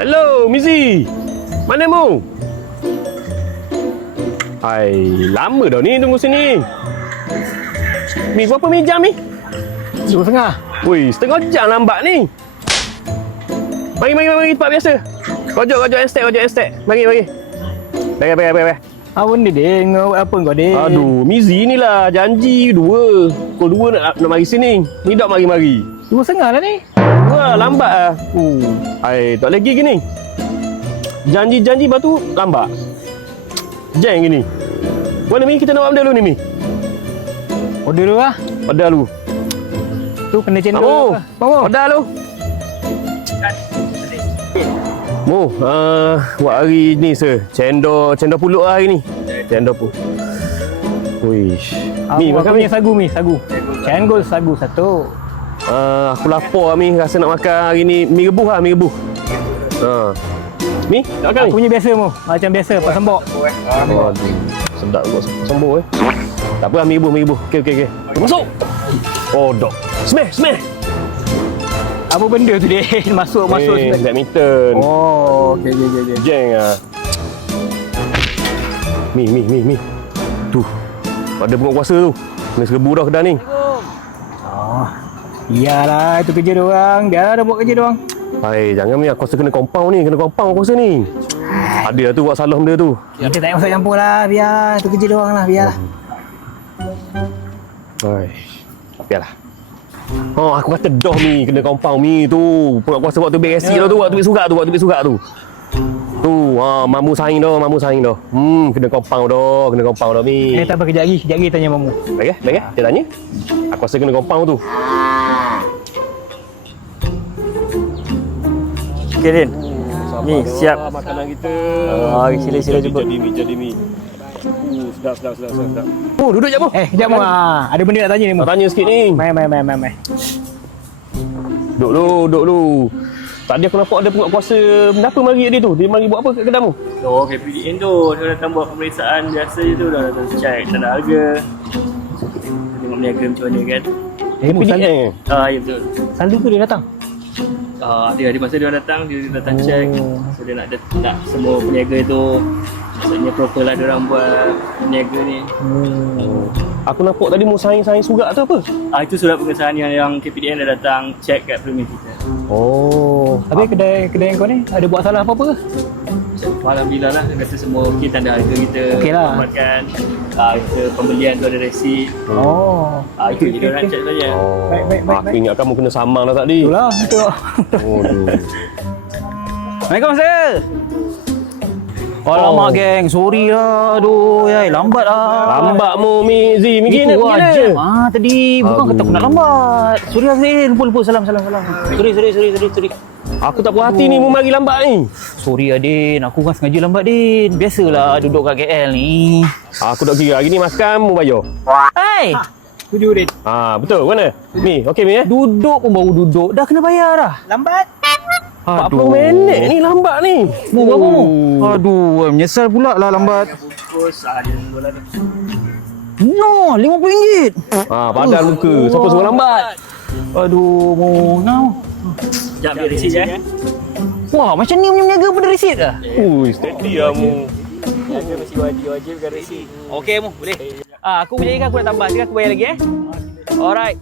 Hello, Mizi. Mana mu? Hai, lama dah ni tunggu sini. Mi, berapa mi jam ni? 2.5. Woi, setengah jam lambat ni. Mari tempat biasa. Kojok estek. Mari. Bagi. Apa benda Din? Apa kau Din? Aduh, Mizi ni lah janji 2. Pukul 2 nak mari sini. Ni dak mari-mari. 2.5 lah ni. Wah, lambat ah. Ai, tak lagi gini. Janji lepas tu lambat. Jeng gini. Mana Mi, kita nak order dulu ni Mi. Order dulu lah. Order dulu. Tu kena cendol. Mu, Bawa. order dulu. Mu, buat hari ni cendol pulut lah hari ni. Cendol pulut. Wish. Mi, makan Mi. punya sagu. Cendol sagu satu. Aku lapar Mi, rasa nak makan hari ni mi rebus. Mi, nak makan Aku Mi? punya biasa mu. Macam biasa, pas sembok. Aduh, sedap juga sambung Tak apa, mi rebus. Okey. Masuk. Oh, dok. Smash. Apa benda tu Din? Masuk. Badminton. Oh, okey. Jeng ah. Mi. Tu. Ada buka puasa tu. Kena serbu dah kedai ni. Oh. Iyalah, itu kerja diorang. Biarlah dah buat kerja diorang. Hai, jangan Mi, aku rasa kena compound aku rasa ni. Ada lah tu buat salah benda tu. Kita tak payah masuk campur lah. Biar. Itu kerja diorang lah. Biarlah. Hai. Biarlah. Oh, aku kata dah Mi, kena compound Mi tu. Buka puasa waktu BSC tu, waktu bit surat tu. Tu, mamu saing dah. Kena compound dah Mi. Tak apa, kejap lagi tanya mamu. Baik, dia tanya. Aku rasa kena compound tu. Okey Din. Ni siap. Makanan kita. Sila jemput. Jadi Mi. Sedap. Oh, duduk je mu. Kejap mu. Ada benda nak tanya ni mu. Nak tanya sikit ni. Mai. Duduk dulu. Tadi aku nampak ada penguat puasa. Kenapa mari dia tu? Dia mari buat apa kat kedai mu? Oh, KPDN tu dia datang buat pemeriksaan biasa je tu, dah datang check tanda harga. Tengok niaga macam mana kan. PDN. Ya betul. Selalu tu dia datang. Dia masa dia datang check. So dia nak semua peniaga tu maksudnya proper lah dia orang buat peniaga ni. Aku nampak tadi mu saing surat tu apa? Itu surat pengesahan yang KPDN dah datang check kat premier kita. Oh. Tapi kedai kau ni ada buat salah apa-apa ke? Alhamdulillah lah, dia kata semua okey, tanda harga kita Okey lah. amankan. Kita pembelian tu ada resit. Oh. Itu je dia orang check saja. Baik. Aku ingat kamu kena samang dah tadi. Itulah, betul. Assalamualaikum sir. Alamak geng, sorry lah. Aduh, lambat lah. Lambat mu Mizi. Itu lah jam tadi. Bukan kata aku nak lambat. Sorry lah, lupa. Salam. Sorry. Aku tak puas hati ni mu mari lambat ni. Sorry Adin, aku kan sengaja lambat Din. Biasalah duduk kat KL ni. Aku tak kira hari ni makan mu bayar. Hai, Tujuh Din. Betul mana? Mi, okey Mi duduk pun baru duduk. Dah kena bayar dah. Lambat. 40 minit ni lambat ni. Mu berapa mu? Aduh, menyesal pula lah lambat. Bungkus dia tunggu lah tu. No, RM50. Padahal muka. Siapa suruh lambat? Aduh, mu. Now. Sekejap ambil resit je. Wah, macam ni punya meniaga pun ada resit dah. Steady lah mu. Niaga mesti wajibkan resit. Okey mu, boleh. Aku berjadikan aku nak tambah. Sekarang aku bayar lagi Alright.